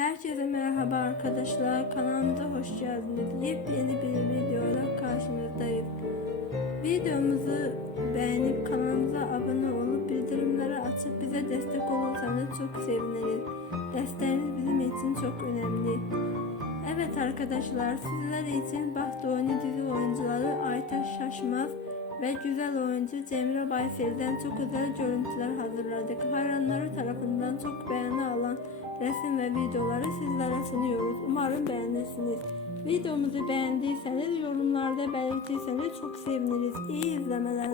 Herkese merhaba arkadaşlar. Kanalımıza hoş geldiniz. Yepyeni bir videoyla karşınızdayız. Videomuzu beğenip kanalımıza abone olup bildirimleri açıp bize destek olursanız çok seviniriz. Desteğiniz bizim için çok önemli. Evet arkadaşlar sizler için Baht Oyunu dizi oyuncuları Aytaş Şaşmaz ve güzel oyuncu Cemre Baysel'den çok güzel görüntüler hazırladık. Hayranları tarafından çok beğeni alan resim ve videoları sizlere sunuyoruz. Umarım beğenirsiniz. Videomuzu beğendiyseniz yorumlarda belirtirseniz çok seviniriz. İyi izlemeler.